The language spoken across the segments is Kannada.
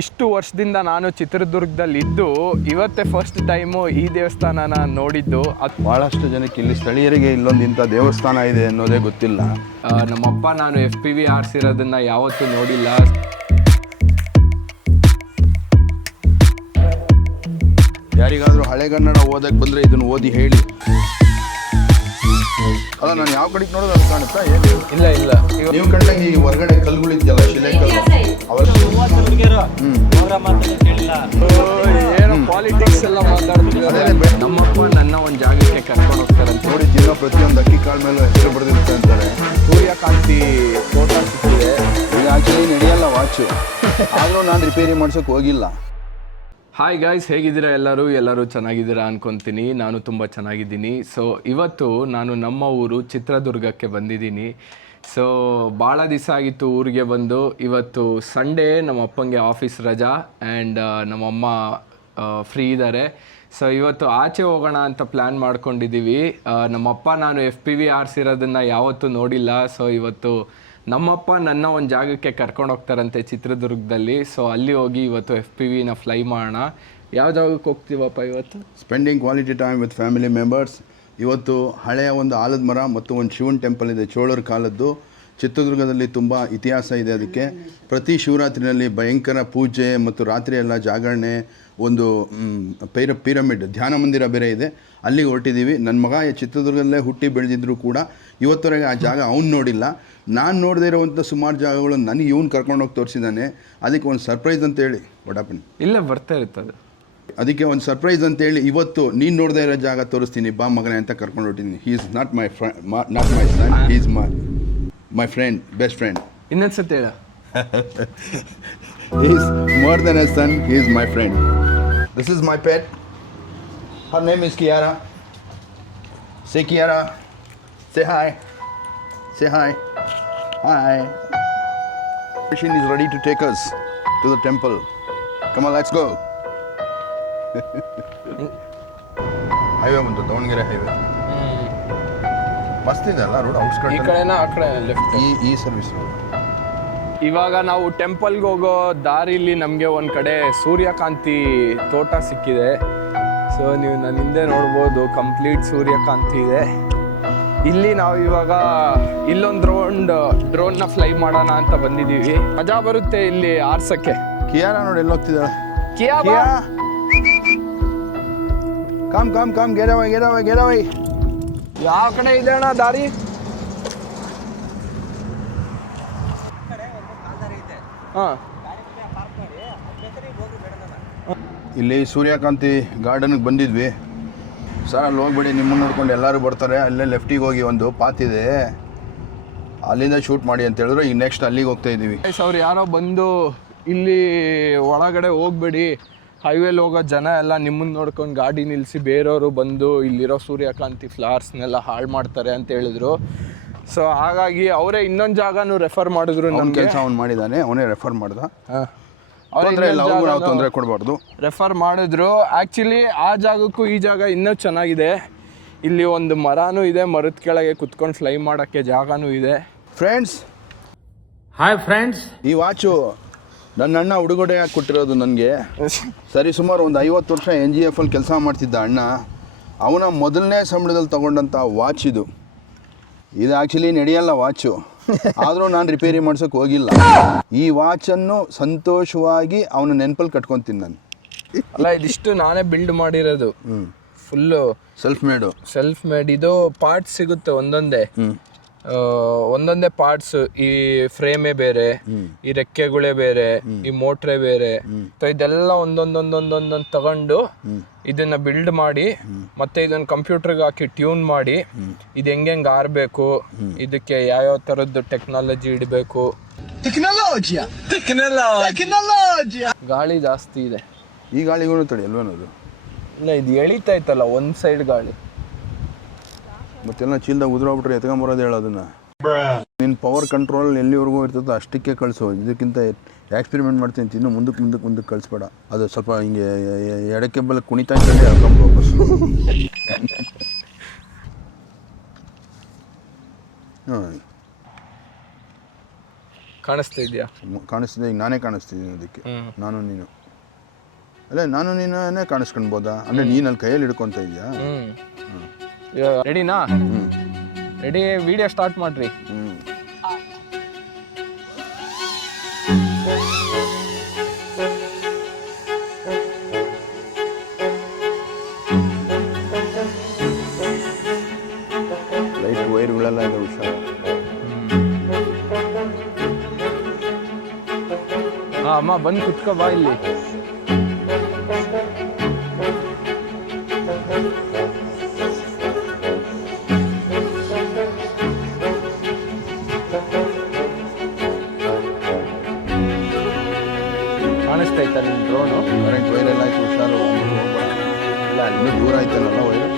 ಇಷ್ಟು ವರ್ಷದಿಂದ ನಾನು ಚಿತ್ರದುರ್ಗದಲ್ಲಿ ಇದ್ದು ಇವತ್ತೇ ಫಸ್ಟ್ ಟೈಮು ಈ ದೇವಸ್ಥಾನನ ನೋಡಿದ್ದು. ಭಾಳಷ್ಟು ಜನಕ್ಕೆ ಇಲ್ಲಿ ಸ್ಥಳೀಯರಿಗೆ ಇಲ್ಲೊಂದು ಇಂಥ ದೇವಸ್ಥಾನ ಇದೆ ಅನ್ನೋದೇ ಗೊತ್ತಿಲ್ಲ. ನಮ್ಮಪ್ಪ ನಾನು FPV ಆರಿಸಿರೋದನ್ನ ಯಾವತ್ತೂ ನೋಡಿಲ್ಲ. ಯಾರಿಗಾದರೂ ಹಳೆಗನ್ನಡ ಓದಕ್ಕೆ ಬಂದರೆ ಇದನ್ನು ಓದಿ ಹೇಳಿ. ಅಲ್ಲ, ನಾನು ಯಾವ ಕಡೆಗೆ ನೋಡೋದು ಅದು ಕಾಣುತ್ತಾ? ಏನು ಇಲ್ಲ ಇಲ್ಲ, ನೀವು ಕಂಡಂಗೆ ಈ ಹೊರಗಡೆ ಕಲ್ಗಳಿದೆಯಲ್ಲ, ಶಿಲೆಕಲ್ಲು, ಏನೋ ಪಾಲಿಟಿಕ್ಸ್ ಎಲ್ಲ ಮಾತಾಡ್ತಿದ್ದಾರೆ. ನಮ್ಮಪ್ಪ ನನ್ನ ಒಂದು ಜಾಗಕ್ಕೆ ಕರ್ಕೊಂಡು ಹೋಗ್ತಾರೆ ಅಂತ ನೋಡಿ. ದಿನ ಪ್ರತಿಯೊಂದು ಅಕ್ಕಿ ಕಾಳ ಮೇಲೆ ಹೆಸರು ಬರೆದಿರುತ್ತೆ ಅಂತಾರೆ. ಸೂರ್ಯಕಾಂತಿ ತೋಟ ಸಿಕ್ಕಿದೆ. ಇದು ಆ್ಯಕ್ಚುಲಿ ನಡೆಯಲ್ಲ ವಾಚು, ಆದರೂ ನಾನು ರಿಪೇರಿ ಮಾಡ್ಸೋಕೆ ಹೋಗಿಲ್ಲ. ಹಾಯ್ ಗಾಯ್ಸ್, ಹೇಗಿದ್ದೀರಾ ಎಲ್ಲರೂ ಚೆನ್ನಾಗಿದ್ದೀರಾ ಅನ್ಕೊತೀನಿ. ನಾನು ತುಂಬ ಚೆನ್ನಾಗಿದ್ದೀನಿ. ಸೊ ಇವತ್ತು ನಾನು ನಮ್ಮ ಊರು ಚಿತ್ರದುರ್ಗಕ್ಕೆ ಬಂದಿದ್ದೀನಿ. ಸೊ ಭಾಳ ದಿವಸ ಆಗಿತ್ತು ಊರಿಗೆ ಬಂದು. ಇವತ್ತು ಸಂಡೇ, ನಮ್ಮ ಅಪ್ಪಂಗೆ ಆಫೀಸ್ ರಜಾ ಆ್ಯಂಡ್ ನಮ್ಮಮ್ಮ ಫ್ರೀ ಇದ್ದಾರೆ. ಸೊ ಇವತ್ತು ಆಚೆ ಹೋಗೋಣ ಅಂತ ಪ್ಲ್ಯಾನ್ ಮಾಡ್ಕೊಂಡಿದ್ದೀವಿ. ನಮ್ಮಪ್ಪ ನಾನು FPV ಆರಿಸಿರೋದನ್ನು ಯಾವತ್ತೂ ನೋಡಿಲ್ಲ. ಸೊ ಇವತ್ತು ನಮ್ಮಪ್ಪ ನನ್ನ ಒಂದು ಜಾಗಕ್ಕೆ ಕರ್ಕೊಂಡು ಹೋಗ್ತಾರಂತೆ ಚಿತ್ರದುರ್ಗದಲ್ಲಿ. ಸೊ ಅಲ್ಲಿ ಹೋಗಿ ಇವತ್ತು FPVನ ಫ್ಲೈ ಮಾಡೋಣ. ಯಾವ ಜಾಗಕ್ಕೆ ಹೋಗ್ತೀವಪ್ಪ ಇವತ್ತು? Spending quality time with family members. ಇವತ್ತು ಹಳೆಯ ಒಂದು ಆಲದ ಮರ ಮತ್ತು ಒಂದು ಶಿವನ ಟೆಂಪಲ್ ಇದೆ, ಚೋಳರ ಕಾಲದ್ದು. ಚಿತ್ರದುರ್ಗದಲ್ಲಿ ತುಂಬ ಇತಿಹಾಸ ಇದೆ ಅದಕ್ಕೆ. ಪ್ರತಿ ಶಿವರಾತ್ರಿನಲ್ಲಿ ಭಯಂಕರ ಪೂಜೆ ಮತ್ತು ರಾತ್ರಿ ಎಲ್ಲ ಜಾಗರಣೆ, ಒಂದು ಪಿರಮಿಡ್ ಧ್ಯಾನ ಮಂದಿರ ಬೇರೆ ಇದೆ, ಅಲ್ಲಿಗೆ ಹೊರಟಿದ್ದೀವಿ. ನನ್ನ ಮಗ ಚಿತ್ರದುರ್ಗದಲ್ಲೇ ಹುಟ್ಟಿ ಬೆಳೆದಿದ್ರು ಕೂಡ ಇವತ್ತವರೆಗೆ ಆ ಜಾಗ ಅವ್ನು ನೋಡಿಲ್ಲ. ನಾನು ನೋಡದೇ ಇರೋವಂಥ ಸುಮಾರು ಜಾಗಗಳು ನನಗೆ ಇವ್ನು ಕರ್ಕೊಂಡೋಗಿ ತೋರಿಸಿದ್ದಾನೆ. ಅದಕ್ಕೆ ಒಂದು ಸರ್ಪ್ರೈಸ್ ಅಂತೇಳಿ ವಡಾಪನ್ ಇಲ್ಲೇ ಬರ್ತಾ ಇರ್ತದೆ. ಅದಕ್ಕೆ ಒಂದು ಸರ್ಪ್ರೈಸ್ ಅಂತೇಳಿ ಇವತ್ತು ನೀನು ನೋಡದೇ ಇರೋ ಜಾಗ ತೋರಿಸ್ತೀನಿ ಬಾ ಮಗನೇ ಅಂತ ಕರ್ಕೊಂಡು ಹೊಟ್ಟಿದ್ದೀನಿ. He is not my son, he is my friend, best friend. ಇನ್ನೊಂದ್ಸತಿ ಹೇಳ. He is more than a son, he is my friend. This is my pet. Her name is Kiara. Say Kiara. Say hi. Say hi. Hi. Machine is ready to take us to the temple. Come on, let's go. Highway ಬಂತು, ದಾವಣಗೆರೆ ಹೈವೇ. ಮಸ್ತ್ ಇದೆ ಅಲ್ಲ ರೋಡ್, ಔಟ್ಸ್ಕರ್ಟ್. ಈ ಕಡೆನಾ ಆ ಕಡೆ ಲೆಫ್ಟ್? ಈ ಸರ್ವಿಸ್ ರೋಡ್. ಇವಾಗ ನಾವು ಟೆಂಪಲ್ಗೆ ಹೋಗೋ ದಾರಿಲಿ ನಮಗೆ ಒಂದು ಕಡೆ ಸೂರ್ಯಕಾಂತಿ ತೋಟ ಸಿಕ್ಕಿದೆ. ಸೊ ನೀವು ನನ್ನ ಹಿಂದೆ ನೋಡ್ಬೋದು, ಕಂಪ್ಲೀಟ್ ಸೂರ್ಯಕಾಂತಿ ಇದೆ. ಇಲ್ಲಿ ನಾವು ಇವಾಗ ಇಲ್ಲೊಂದು ಡ್ರೋನ್ನ ಫ್ಲೈ ಮಾಡೋಣ ಅಂತ ಬಂದಿದ್ದೀವಿ. ಮಜಾ ಬರುತ್ತೆ ಇಲ್ಲಿ ಆರ್ಸಕ್ಕೆ. ಕಿಯಾರ ನೋಡಿ ಎಲ್ಲಿ ಹೋಗ್ತಿದ್ದಾಳೆ. ಕಿಯಾ, ಕಮ್ get away. ಯಾವ ಕಡೆ ಇದೆ ಅಣ್ಣ ದಾರಿ? ಹಾಂ, ಇಲ್ಲಿ ಸೂರ್ಯಕಾಂತಿ ಗಾರ್ಡನ್ಗೆ ಬಂದಿದ್ವಿ ಸರ್. ಅಲ್ಲಿ ಹೋಗ್ಬೇಡಿ, ನಿಮ್ಮನ್ನು ನೋಡ್ಕೊಂಡು ಎಲ್ಲರೂ ಬರ್ತಾರೆ. ಅಲ್ಲೇ ಲೆಫ್ಟಿಗೆ ಹೋಗಿ ಒಂದು ಪಾತ್ ಇದೆ, ಅಲ್ಲಿಂದ ಶೂಟ್ ಮಾಡಿ ಅಂತ ಹೇಳಿದ್ರು. ಈಗ ನೆಕ್ಸ್ಟ್ ಅಲ್ಲಿಗೆ ಹೋಗ್ತಾ ಇದ್ದೀವಿ. ಅವ್ರು ಯಾರೋ ಬಂದು ಇಲ್ಲಿ ಒಳಗಡೆ ಹೋಗ್ಬೇಡಿ, ಹೈವೇಲಿ ಹೋಗೋ ಜನ ಎಲ್ಲ ನಿಮ್ಮನ್ನು ನೋಡ್ಕೊಂಡು ಗಾಡಿ ನಿಲ್ಲಿಸಿ ಬೇರೆಯವರು ಬಂದು ಇಲ್ಲಿರೋ ಸೂರ್ಯಕಾಂತಿ ಫ್ಲವರ್ಸ್ನೆಲ್ಲ ಹಾಳು ಮಾಡ್ತಾರೆ ಅಂತ ಹೇಳಿದ್ರು. ಸೊ ಹಾಗಾಗಿ ಅವರೇ ಇನ್ನೊಂದು ಜಾಗನೂ ರೆಫರ್ ಮಾಡಿದ್ರು. ನಮ್ಮ ಕೆಲಸ ಅವ್ನು ಮಾಡಿದ್ದಾನೆ, ಅವನೇ ರೆಫರ್ ಮಾಡ್ದ. ಹಾಂ, ತೊಂದರೆ ಕೊಡಬಾರ್ದು. ರೆಫರ್ ಮಾಡಿದ್ರು. ಆ್ಯಕ್ಚುಲಿ ಆ ಜಾಗಕ್ಕೂ ಈ ಜಾಗ ಇನ್ನೂ ಚೆನ್ನಾಗಿದೆ. ಇಲ್ಲಿ ಒಂದು ಮರನೂ ಇದೆ, ಮರದ ಕೆಳಗೆ ಕುತ್ಕೊಂಡು ಫ್ಲೈ ಮಾಡೋಕ್ಕೆ ಜಾಗನೂ ಇದೆ. ಫ್ರೆಂಡ್ಸ್, ಹಾಯ್ ಫ್ರೆಂಡ್ಸ್, ಈ ವಾಚು ನನ್ನ ಅಣ್ಣ ಉಡುಗೊರೆಯಾಗಿ ಕೊಟ್ಟಿರೋದು ನನಗೆ. ಸರಿ ಸುಮಾರು ಒಂದು 50 ವರ್ಷ NGF ಅಲ್ಲಿ ಕೆಲಸ ಮಾಡ್ತಿದ್ದ ಅಣ್ಣ. ಅವನ ಮೊದಲನೇ ಸಂಬಳದಲ್ಲಿ ತೊಗೊಂಡಂಥ ವಾಚ್ ಇದು. ಆ್ಯಕ್ಚುಲಿ ನಡೆಯಲ್ಲ ವಾಚು, ಆದರೂ ನಾನು ರಿಪೇರಿ ಮಾಡ್ಸೋಕೆ ಹೋಗಿಲ್ಲ. ಈ ವಾಚನ್ನು ಸಂತೋಷವಾಗಿ ಅವನ ನೆನಪಲ್ಲಿ ಕಟ್ಕೊತೀನಿ ನಾನು. ಅಲ್ಲ, ಇದಿಷ್ಟು ನಾನೇ ಬಿಲ್ಡ್ ಮಾಡಿರೋದು, ಫುಲ್ಲು ಸೆಲ್ಫ್ ಮೇಡ್. ಇದು ಪಾರ್ಟ್ಸ್ ಸಿಗುತ್ತೆ ಒಂದೊಂದೇ ಪಾರ್ಟ್ಸ್. ಈ ಫ್ರೇಮೇ ಬೇರೆ, ಈ ರೆಕ್ಕೆಗಳೇ ಬೇರೆ, ಈ ಮೋಟ್ರೇ ಬೇರೆ. ಇದೆಲ್ಲ ಒಂದೊಂದೊಂದೊಂದೊಂದೊಂದು ತಗೊಂಡು ಇದನ್ನ ಬಿಲ್ಡ್ ಮಾಡಿ ಮತ್ತೆ ಇದನ್ನ ಕಂಪ್ಯೂಟರ್ಗೆ ಹಾಕಿ ಟ್ಯೂನ್ ಮಾಡಿ ಇದು ಹೆಂಗೆ ಆರ್ಬೇಕು, ಇದಕ್ಕೆ ಯಾವ್ಯಾವ ಥರದ್ದು ಟೆಕ್ನಾಲಜಿ ಇಡಬೇಕು. ಗಾಳಿ ಜಾಸ್ತಿ ಇದೆ. ಈ ಗಾಳಿಗೂ ತಡಿ ಅಲ್ವೇನದು? ಇಲ್ಲ, ಇದು ಎಳಿತಾ ಇತ್ತಲ್ಲ ಒಂದು ಸೈಡ್ ಗಾಳಿ. ಮತ್ತೆಲ್ಲ ಚೀಲ್ದಾಗ ಉದುರೋಗ್ಬಿಟ್ರೆ ಎತ್ಕೊಂಬರೋದು ಹೇಳೋದನ್ನ. ನಿನ್ನ ಪವರ್ ಕಂಟ್ರೋಲ್ ಎಲ್ಲಿವರೆಗೂ ಇರ್ತದೋ ಅಷ್ಟಕ್ಕೆ ಕಳಿಸು. ಇದಕ್ಕಿಂತ ಎಕ್ಸ್ಪೆರಿಮೆಂಟ್ ಮಾಡ್ತೀನಿ, ಇನ್ನು ಮುಂದಕ್ಕೆ ಕಳಿಸ್ಬೇಡ. ಅದು ಸ್ವಲ್ಪ ಹಿಂಗೆ ಎಡಕ್ಕೆ ಬಲ್ಲ ಕುಣಿತಾ ಇದ್ದಂಗೆ ಹೇಳ್ಕೊಂಬ ವಾಪಸ್. ಕಾಣಿಸ್ತಾ ಇದೆಯಾ? ಕಾಣಿಸ್ತಿದೆ, ಈಗ ನಾನೇ ಕಾಣಿಸ್ತಿದ್ದೀನಿ ಅದಕ್ಕೆ. ನಾನು ನೀನು ಅಲ್ಲ, ನಾನು ನೀನೇ ಕಾಣಿಸ್ಕೊಳ್ಬೋದಾ? ಅಂದರೆ ನೀನು ಅಲ್ಲಿ ಕೈಯಲ್ಲಿ ಹಿಡ್ಕೊತ ಇದೆಯಾ? ರೆಡಿನಾ? ರೆಡಿ, ವಿಡಿಯೋ ಸ್ಟಾರ್ಟ್ ಮಾಡ್ರಿ. ಲೈಟ್ ವೈರ್ಗಳೆಲ್ಲ ಇದೆ, ಹುಷಾರು. ಅಮ್ಮ ಬಂದು ಕುತ್ಕೋ ಬಾ ಇಲ್ಲಿ. ಕಾಣಿಸ್ತೈತಾ ನಿನ್ನ ಡ್ರೋನು? ಕರೆಂಟ್ ವೈರೆಲ್ಲ ಆಯ್ತು, ಹುಷಾರು. ಇಲ್ಲ, ಇನ್ನೂ ದೂರ ಆಯ್ತಲ್ಲ ವೈರ್.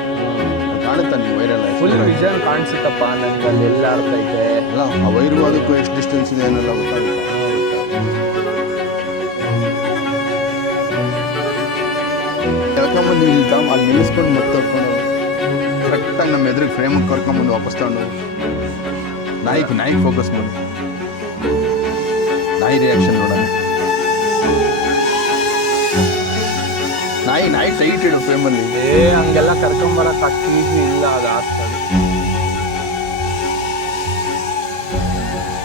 ಕಾಣುತ್ತಾ ನೀವು ವೈರೆಲ್ಲ? ಫುಲ್ ವಿಷನ್ ಕಾಣಿಸುತ್ತಪ್ಪ ನನಗೆ, ಅಲ್ಲಿ ಎಲ್ಲ ಅರ್ಥೈತೆ. ಅಲ್ಲ, ಆ ವೈರ್ಗೂ ಅದಕ್ಕೂ ಎಷ್ಟು ಡಿಸ್ಟೆನ್ಸ್ ಇದೆ ಅನ್ನೋಲ್ಲ ಗೊತ್ತಾಗುತ್ತೆ. ಕರ್ಕೊಂಬಂದು ಇಲ್ಲಿ ಅಲ್ಲಿ ನಿಲ್ಲಿಸ್ಕೊಂಡು ಮತ್ತೆ ಕರ್ಕೊಂಡು ಕರೆಕ್ಟಾಗಿ ನಮ್ಮ ಎದುರಿಗೆ ಫ್ರೇಮಿಗೆ ಕರ್ಕೊಂಬಂದು ವಾಪಸ್ ತಗೊಂಡು ನಾಯಿಗೆ ಫೋಕಸ್ ಮಾಡಿ ನಾಯಿ ರಿಯಾಕ್ಷನ್ ನೋಡೋಣ. ನಾಯಿ ಟೈಟ್ ಇಡು ಫ್ರೇಮಲ್ಲಿ. ಹಂಗೆಲ್ಲ ಕರ್ಕೊಂಬರಕ್ಕೆ ಅಷ್ಟು ಈಸಿ ಇಲ್ಲ, ಅದು ಆಗ್ತದೆ.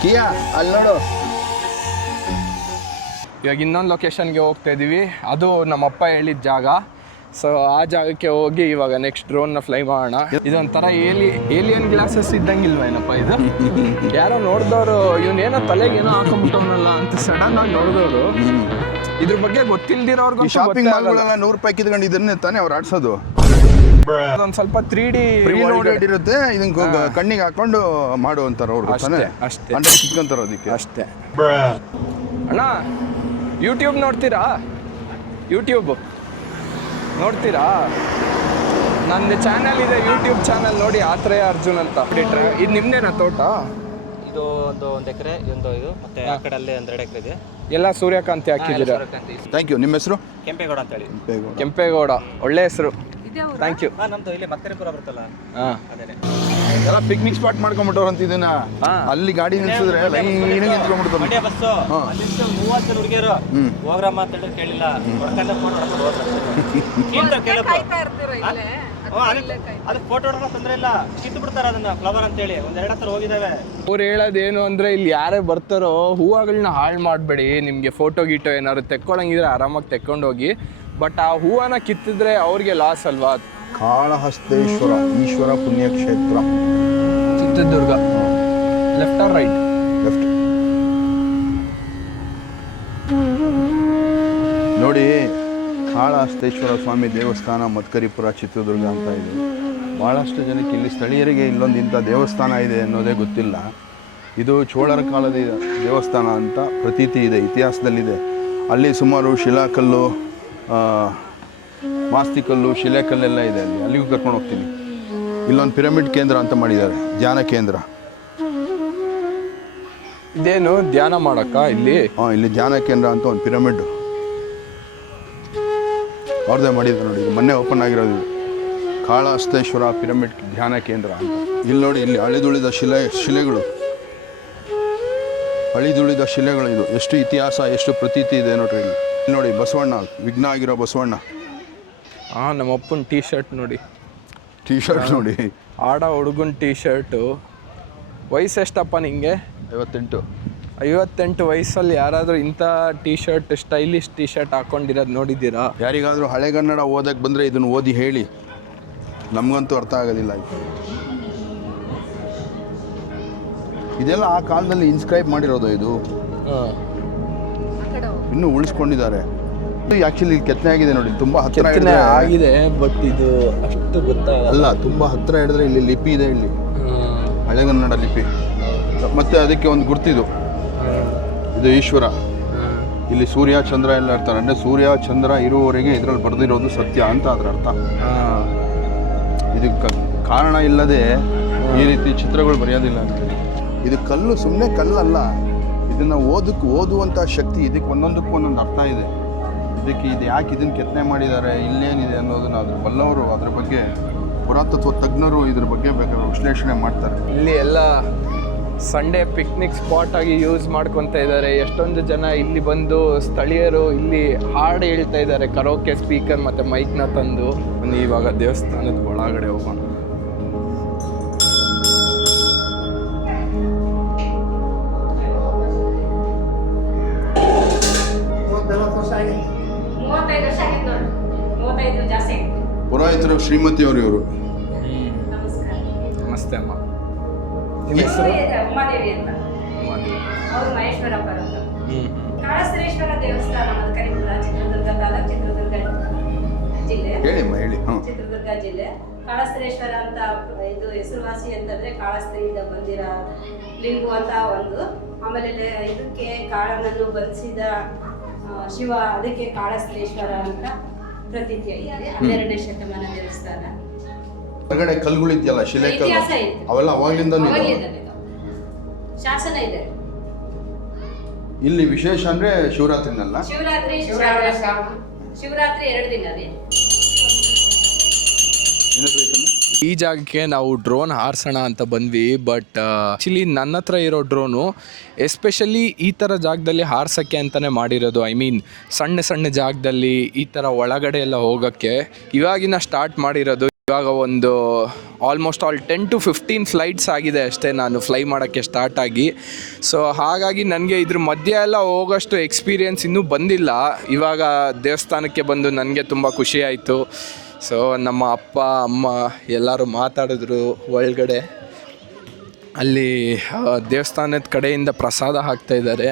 ಕಿಯಾ ಅಲ್ಲಿ ನೋಡು. ಇವಾಗ ಇನ್ನೊಂದು ಲೊಕೇಶನ್ಗೆ ಹೋಗ್ತಾ ಇದ್ದೀವಿ. ಅದು ನಮ್ಮಪ್ಪ ಹೇಳಿದ ಜಾಗ. ಸೊ ಆ ಜಾಗಕ್ಕೆ ಹೋಗಿ ಇವಾಗ ನೆಕ್ಸ್ಟ್ ಡ್ರೋನ್ನ ಫ್ಲೈ ಮಾಡೋಣ. ಇದೊಂಥರ ಏಲಿಯನ್ ಗ್ಲಾಸಸ್ ಇದ್ದಂಗಿಲ್ವ ಏನಪ್ಪ ಇದು? ಯಾರೋ ನೋಡಿದವರು ಇವನೇನೋ ತಲೆಗೇನೋ ಹಾಕೊಂಡ್ಬಿಟ್ಟವನಲ್ಲ ಅಂತ ಸಡನ್ ಆಗಿ ನೋಡಿದವರು, ಇದ್ರ ಬಗ್ಗೆ ಗೊತ್ತಿಲ್ದಿರೋರ್ಗು ಶಾಪಿಂಗ್ ಮಾಲ್ಗಳೆಲ್ಲ 100 ರೂಪಾಯಿ ಕಿತ್ಕೊಂಡು ಇದನ್ನೇ ತಾನೇ ಅವ್ರು ಆಡ್ಸೋದು. ಅದೊಂದು ಸ್ವಲ್ಪ 3D ಪ್ರೀಲೋಡೆಡ್ ಇರುತ್ತೆ, ಇದನ್ನ ಕಣ್ಣಿಗೆ ಹಾಕೊಂಡು ಮಾಡುವಂತಾರ ಅವ್ರು ತಾನೇ. ಅಷ್ಟೇ ಅಂದ್ರೆ ಕಿತ್ಕೊಂತಾರ ಅದಕ್ಕೆ ಅಷ್ಟೇ. ಅಣ್ಣ ಯೂಟ್ಯೂಬ್ ನೋಡ್ತೀರಾ? ಯೂಟ್ಯೂಬ್ ನೋಡ್ತೀರಾ? ನಂದು ಚಾನಲ್ ಇದೆ, ಯೂಟ್ಯೂಬ್ ಚಾನಲ್ ನೋಡಿ, ಆತ್ರೇಯ ಅರ್ಜುನ್ ಅಂತ. ಇದು ನಿಮ್ದೇನಾ ತೋಟ? ಇದು ಒಂದು ಎಕರೆ, ಇದು ಮತ್ತೆ ಆ ಕಡೆ ಅಲ್ಲೇ 2 ಎಕರೆ ಇದೆ. ಎಲ್ಲ ಸೂರ್ಯಕಾಂತಿ ಹಾಕಿದ್ದೀರಾ? Thank you. ನಿಮ್ಮ ಹೆಸರು? ಕೆಂಪೇಗೌಡ ಅಂತ ಹೇಳಿ. ಕೆಂಪೇಗೌಡ, ಒಳ್ಳೆ ಹೆಸರು. Thank you. ನಮ್ದು ಇಲ್ಲಿ ಮಕ್ಕರಿಪುರ ಬರ್ತಲ್ಲ, ಅದೇನೆ. ಎಲ್ಲ ಪಿಕ್ನಿಕ್ ಸ್ಪಾಟ್ ಮಾಡ್ಕೊಂಡ್ಬಿಟ್ಟವ್ರು ಅಂತ ಇದನ್ನ. ಅಲ್ಲಿ ಗಾಡಿ ನಿಲ್ಸಿದ್ರೆ ಲೈನ್ ನಿಂತ್ಕೊಂಡ್ಬಿಡ್ತಾರೆ. ಮಂಡ್ಯ ಬಸ್ಸು ಅಲ್ಲಿಂದ 30 ಹುಡುಗಿಯರು ಹೋಗ್ರಮ್ಮ ಅಂತ ಹೇಳಿದ್ರೆ ಕೇಳಿಲ್ಲ, ಹೊಡ್ಕೊಂಡೆ ಫೋನ್ ಹೊಡ್ಕೊಂಡು ಅದು ಫೋಟೋ ಹೊಡೋಣ ತೊಂದ್ರೆ ಇಲ್ಲ, ಕಿತ್ತು ಬಿಡ್ತಾರೆ ಅದನ್ನ ಫ್ಲವರ್ ಅಂತ ಹೇಳಿ. 1-2 ಹತ್ರ ಹೋಗಿದ್ದಾವೆ. ಅವ್ರು ಹೇಳೋದೇನು ಅಂದ್ರೆ, ಇಲ್ಲಿ ಯಾರೇ ಬರ್ತಾರೋ ಹೂವುಗಳನ್ನ ಹಾಳು ಮಾಡಬೇಡಿ, ನಿಮಗೆ ಫೋಟೋ ಗೀಟೋ ಏನಾದ್ರು ತೆಕ್ಕೊಳ್ಳಂಗಿದ್ರೆ ಆರಾಮಾಗಿ ತೆಕ್ಕೊಂಡೋಗಿ. ಬಟ್ ಆ ಹೂವನ್ನ ಕಿತ್ತಿದ್ರೆ ಅವ್ರಿಗೆ ಲಾಸ್ ಅಲ್ವಾ? ಕಾಳಹಸ್ತೇಶ್ವರ ಈಶ್ವರ ಪುಣ್ಯಕ್ಷೇತ್ರ, Chitradurga. Left or right? Left. ನೋಡಿ, ಕಾಳಹಸ್ತೇಶ್ವರ ಸ್ವಾಮಿ ದೇವಸ್ಥಾನ ಮತ್ಕರಿಪುರ ಚಿತ್ರದುರ್ಗ ಅಂತ ಇದೆ. ಭಾಳಷ್ಟು ಜನಕ್ಕೆ ಇಲ್ಲಿ ಸ್ಥಳೀಯರಿಗೆ ಇಲ್ಲೊಂದು ಇಂಥ ದೇವಸ್ಥಾನ ಇದೆ ಅನ್ನೋದೇ ಗೊತ್ತಿಲ್ಲ. ಇದು ಚೋಳರ ಕಾಲದ ದೇವಸ್ಥಾನ ಅಂತ ಪ್ರತೀತಿ ಇದೆ, ಇತಿಹಾಸದಲ್ಲಿದೆ. ಅಲ್ಲಿ ಸುಮಾರು ಶಿಲಾಕಲ್ಲು, ಮಾಸ್ತಿಕಲ್ಲು, ಶಿಲೆಕಲ್ಲೆಲ್ಲ ಇದೆ. ಅಲ್ಲಿಗೂ ಕರ್ಕೊಂಡು ಹೋಗ್ತೀನಿ. ಇಲ್ಲೊಂದು ಪಿರಮಿಡ್ ಕೇಂದ್ರ ಅಂತ ಮಾಡಿದ್ದಾರೆ, ಧ್ಯಾನ ಕೇಂದ್ರ. ಇದೇನು ಧ್ಯಾನ ಮಾಡಕ್ಕ ಇಲ್ಲಿ? ಇಲ್ಲಿ ಧ್ಯಾನ ಕೇಂದ್ರ ಅಂತ ಒಂದು ಪಿರಮಿಡ್ ಅವ್ರದ್ದೇ ಮಾಡಿದ್ದಾರೆ ನೋಡಿ. ಇದು ಮೊನ್ನೆ ಓಪನ್ ಆಗಿರೋದು, ಕಾಳಹಸ್ತೇಶ್ವರ ಪಿರಮಿಡ್ ಧ್ಯಾನ ಕೇಂದ್ರ ಅಂತ. ಇಲ್ಲಿ ನೋಡಿ, ಇಲ್ಲಿ ಅಳಿದುಳಿದ ಶಿಲೆಗಳು, ಅಳಿದುಳಿದ ಶಿಲೆಗಳು. ಇದು ಎಷ್ಟು ಇತಿಹಾಸ, ಎಷ್ಟು ಪ್ರತೀತಿ ಇದೆ ನೋಡ್ರಿ. ಇಲ್ಲಿ ನೋಡಿ, ಬಸವಣ್ಣ, ವಿಘ್ನ ಆಗಿರೋ ಬಸವಣ್ಣ. ನಮ್ಮ ಅಪ್ಪನ ಟೀ ಶರ್ಟ್ ನೋಡಿ, ಟೀ ಶರ್ಟ್ ನೋಡಿ, ಆಡ ಹುಡುಗನ ಟೀ ಶರ್ಟು. ವಯಸ್ಸು ಎಷ್ಟಪ್ಪ ನಿಂಗೆ? 58 ವಯಸ್ಸಲ್ಲಿ ಯಾರಾದರೂ ಇಂಥ T shirt, stylish T shirt ಹಾಕ್ಕೊಂಡಿರೋದು ನೋಡಿದ್ದೀರಾ? ಯಾರಿಗಾದರೂ ಹಳೆಗನ್ನಡ ಓದಕ್ಕೆ ಬಂದರೆ ಇದನ್ನು ಓದಿ ಹೇಳಿ, ನಮಗಂತೂ ಅರ್ಥ ಆಗೋದಿಲ್ಲ. ಇದೆಲ್ಲ ಆ ಕಾಲದಲ್ಲಿ ಇನ್ಸ್ಕ್ರೈಬ್ ಮಾಡಿರೋದು. ಇದು ಇನ್ನೂ ಉಳಿಸ್ಕೊಂಡಿದ್ದಾರೆ. ಆ್ಯಕ್ಚುಲಿ ಕೆತ್ತನೆ ಆಗಿದೆ ನೋಡಿ, ತುಂಬ ಹತ್ತಿರ ಆಗಿದೆ. ಬಟ್ ಇದು ಅಷ್ಟು ಗೊತ್ತಾಗಲ್ಲ. ತುಂಬ ಹತ್ತಿರ ಹಿಡಿದ್ರೆ ಇಲ್ಲಿ ಲಿಪಿ ಇದೆ, ಇಲ್ಲಿ ಹಳೆಗನ್ನಡ ಲಿಪಿ. ಮತ್ತು ಅದಕ್ಕೆ ಒಂದು ಗುರ್ತಿದು, ಇದು ಈಶ್ವರ. ಇಲ್ಲಿ ಸೂರ್ಯ ಚಂದ್ರ ಎಲ್ಲ ಇರ್ತಾರೆ. ಅಂದರೆ ಸೂರ್ಯ ಚಂದ್ರ ಇರುವವರೆಗೆ ಇದರಲ್ಲಿ ಬರೆದಿರೋದು ಸತ್ಯ ಅಂತ ಅದರ ಅರ್ಥ. ಇದಕ್ಕೆ ಕಾರಣ ಇಲ್ಲದೆ ಈ ರೀತಿ ಚಿತ್ರಗಳು ಬರೆಯೋದಿಲ್ಲ. ಇದು ಕಲ್ಲು ಸುಮ್ಮನೆ ಕಲ್ಲಲ್ಲ, ಇದನ್ನು ಓದುವಂಥ ಶಕ್ತಿ. ಇದಕ್ಕೆ ಒಂದೊಂದಕ್ಕೂ ಒಂದೊಂದು ಅರ್ಥ ಇದೆ. ಇದಕ್ಕೆ ಇದು ಯಾಕೆ ಇದನ್ನು ಕೆತ್ತನೆ ಮಾಡಿದ್ದಾರೆ, ಇಲ್ಲೇನಿದೆ ಅನ್ನೋದನ್ನು ಅದ್ರ ಬಲ್ಲವರು, ಅದ್ರ ಬಗ್ಗೆ ಪುರಾತತ್ವ ತಜ್ಞರು ಇದ್ರ ಬಗ್ಗೆ ಬೇಕಾದ್ರೆ ವಿಶ್ಲೇಷಣೆ ಮಾಡ್ತಾರೆ. ಇಲ್ಲಿ ಎಲ್ಲ ಸಂಡೇ ಪಿಕ್ನಿಕ್ ಸ್ಪಾಟ್ ಆಗಿ ಯೂಸ್ ಮಾಡ್ಕೊತಾ ಇದ್ದಾರೆ. ಎಷ್ಟೊಂದು ಜನ ಇಲ್ಲಿ ಬಂದು ಸ್ಥಳೀಯರು ಇಲ್ಲಿ ಹಾಡು ಹೇಳ್ತಾ ಇದ್ದಾರೆ, ಕರೋಕೆ ಸ್ಪೀಕರ್ ಮತ್ತು ಮೈಕ್ನ ತಂದು. ಬನ್ನಿ ಇವಾಗ ದೇವಸ್ಥಾನದ ಒಳಗಡೆ ಹೋಗೋಣ. ಪುರೋಹಿತರು ಶ್ರೀಮತಿ ಅವರು ಇವರು. ನಮಸ್ತೆ ಅಮ್ಮ. ನಿಮ್ಮ ಹೆಸರು ಹೆಸರು? ಉಮಾದೇವಿ ಅಂತ. ಅವರು ಮಹೇಶ್ವರಪ್ಪ ಅಂತ. ಕಾಳಸ್ಥರೇಶ್ವರ ದೇವಸ್ಥಾನ ಮದಕರಿಪುರ, ಚಿತ್ರದುರ್ಗ ತಾಲೂಕು, ಚಿತ್ರದುರ್ಗ ಜಿಲ್ಲೆ. ಹೇಳಿಮ್ಮ ಹೇಳಿ. ಚಿತ್ರದುರ್ಗ ಜಿಲ್ಲೆ. ಕಾಳಸ್ಥರೇಶ್ವರ ಅಂತ ಇದು ಹೆಸರುವಾಸಿ ಅಂತಂದ್ರೆ ಕಾಳಸ್ಥರಿಂದ ಬಂದಿರ ಲಿಂಗು ಅಂತ ಒಂದು. ಆಮೇಲೆ ಇದಕ್ಕೆ ಕಾಳನನ್ನು ಬಂಧಿಸಿದ ಶಿವ, ಅದಕ್ಕೆ ಕಾಳಸ್ಥರೇಶ್ವರ ಅಂತ ಪ್ರತೀತಿ ಇದೆ. 12ನೇ ಶತಮಾನ ದೇವಸ್ಥಾನ. ಹೊರಗಡೆ ಕಲ್ಲುಗಳಿದೆಯಲ್ಲ, ಶಿಲೆ ಕಲ್ಲು, ಇತಿಹಾಸ ಇದೆ. ಅವೆಲ್ಲ ಅವಾಗ್ಲಿಂದ ಶಾಸನ ಇದೆ. ಇಲ್ಲಿ ವಿಶೇಷ ಅಂದ್ರೆ ಶಿವರಾತ್ರಿನಲ್ಲ, ಶಿವರಾತ್ರಿ 2 ದಿನ ರೀ. ಈ ಜಾಗಕ್ಕೆ ನಾವು ಡ್ರೋನ್ ಹಾರಿಸೋಣ ಅಂತ ಬಂದ್ವಿ. ಬಟ್ ಆ್ಯಕ್ಚುಲಿ ನನ್ನ ಹತ್ರ ಇರೋ ಡ್ರೋನು ಎಸ್ಪೆಷಲಿ ಈ ಥರ ಜಾಗದಲ್ಲಿ ಹಾರ್ಸೋಕ್ಕೆ ಅಂತಲೇ ಮಾಡಿರೋದು. ಐ ಮೀನ್ ಸಣ್ಣ ಸಣ್ಣ ಜಾಗದಲ್ಲಿ ಈ ಥರ ಒಳಗಡೆ ಎಲ್ಲ ಹೋಗೋಕ್ಕೆ ಇವಾಗಿನ ಸ್ಟಾರ್ಟ್ ಮಾಡಿರೋದು. ಇವಾಗ ಒಂದು ಆಲ್ಮೋಸ್ಟ್ 10 to 15 ಫ್ಲೈಟ್ಸ್ ಆಗಿದೆ ಅಷ್ಟೇ ನಾನು ಫ್ಲೈ ಮಾಡೋಕ್ಕೆ ಸ್ಟಾರ್ಟ್ ಆಗಿ. ಸೊ ಹಾಗಾಗಿ ನನಗೆ ಇದ್ರ ಮಧ್ಯೆ ಎಲ್ಲ ಹೋಗೋಷ್ಟು ಎಕ್ಸ್ಪೀರಿಯೆನ್ಸ್ ಇನ್ನೂ ಬಂದಿಲ್ಲ. ಇವಾಗ ದೇವಸ್ಥಾನಕ್ಕೆ ಬಂದು ನನಗೆ ತುಂಬ ಖುಷಿ ಆಯಿತು. ಸೊ ನಮ್ಮ ಅಪ್ಪ ಅಮ್ಮ ಎಲ್ಲರೂ ಮಾತಾಡಿದ್ರು ಒಳಗಡೆ. ಅಲ್ಲಿ ದೇವಸ್ಥಾನದ ಕಡೆಯಿಂದ ಪ್ರಸಾದ ಹಾಕ್ತಾ ಇದ್ದಾರೆ.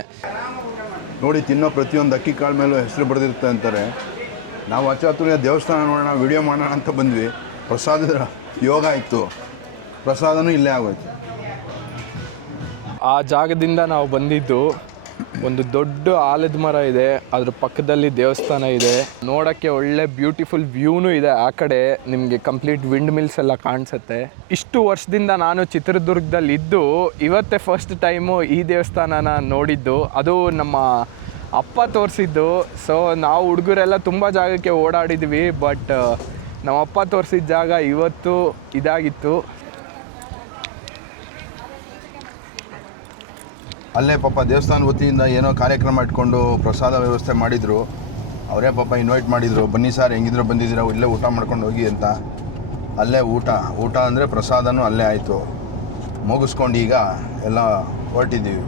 ನೋಡಿ ತಿನ್ನೋ ಪ್ರತಿಯೊಂದು ಅಕ್ಕಿ ಕಾಳು ಮೇಲೂ ಹೆಸರು ಬರೆದಿರುತ್ತೆ ಅಂತಾರೆ. ನಾವು ಅಚಾತುರ್ಯ ದೇವಸ್ಥಾನ ನೋಡೋಣ, ವಿಡಿಯೋ ಮಾಡೋಣ ಅಂತ ಬಂದ್ವಿ. ಪ್ರಸಾದದ ಯೋಗ ಇತ್ತು, ಪ್ರಸಾದನೂ ಇಲ್ಲೇ ಆಗೋಯ್ತು. ಆ ಜಾಗದಿಂದ ನಾವು ಬಂದಿದ್ದು. ಒಂದು ದೊಡ್ಡ ಆಲದ ಮರ ಇದೆ, ಅದ್ರ ಪಕ್ಕದಲ್ಲಿ ದೇವಸ್ಥಾನ ಇದೆ. ನೋಡೋಕ್ಕೆ ಒಳ್ಳೆ ಬ್ಯೂಟಿಫುಲ್ ವ್ಯೂನೂ ಇದೆ. ಆ ಕಡೆ ನಿಮಗೆ ಕಂಪ್ಲೀಟ್ ವಿಂಡ್ ಮಿಲ್ಸ್ ಎಲ್ಲ ಕಾಣಿಸುತ್ತೆ. ಇಷ್ಟು ವರ್ಷದಿಂದ ನಾನು ಚಿತ್ರದುರ್ಗದಲ್ಲಿ ಇದ್ದು ಇವತ್ತೇ ಫಸ್ಟ್ ಟೈಮು ಈ ದೇವಸ್ಥಾನನ ನೋಡಿದ್ದು. ಅದು ನಮ್ಮ ಅಪ್ಪ ತೋರಿಸಿದ್ದು. ಸೊ ನಾವು ಹುಡುಗರೆಲ್ಲ ತುಂಬ ಜಾಗಕ್ಕೆ ಓಡಾಡಿದ್ವಿ, ಬಟ್ ನಮ್ಮಪ್ಪ ತೋರಿಸಿದ ಜಾಗ ಇವತ್ತು ಇದಾಗಿತ್ತು. ಅಲ್ಲೇ ಪಾಪ ದೇವಸ್ಥಾನ ವತಿಯಿಂದ ಏನೋ ಕಾರ್ಯಕ್ರಮ ಇಟ್ಕೊಂಡು ಪ್ರಸಾದ ವ್ಯವಸ್ಥೆ ಮಾಡಿದರು. ಅವರೇ ಪಾಪ ಇನ್ವೈಟ್ ಮಾಡಿದರು, ಬನ್ನಿ ಸರ್ ಹೆಂಗಿದ್ರು ಬಂದಿದ್ದೀರಾ, ಇಲ್ಲೇ ಊಟ ಮಾಡ್ಕೊಂಡು ಹೋಗಿ ಅಂತ. ಅಲ್ಲೇ ಊಟ ಅಂದರೆ ಪ್ರಸಾದನೂ ಅಲ್ಲೇ ಆಯಿತು. ಮುಗಿಸ್ಕೊಂಡು ಈಗ ಎಲ್ಲ ಹೊರಟಿದ್ದೀವಿ.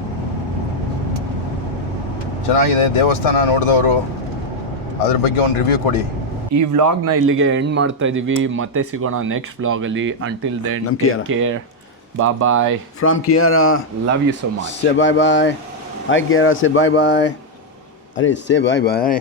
ಚೆನ್ನಾಗಿದೆ ದೇವಸ್ಥಾನ. ನೋಡಿದವರು ಅದ್ರ ಬಗ್ಗೆ ಒಂದು ರಿವ್ಯೂ ಕೊಡಿ. ಈ ವ್ಲಾಗ್ನ ಇಲ್ಲಿಗೆ ಎಂಡ್ ಮಾಡ್ತಾ ಇದ್ದೀವಿ. ಮತ್ತೆ ಸಿಗೋಣ ನೆಕ್ಸ್ಟ್ ವ್ಲಾಗಲ್ಲಿ. Until then take care. Bye bye. From Kiara. Love you so much. Say bye bye. Hi Kiara, say bye bye. Arey, say bye bye.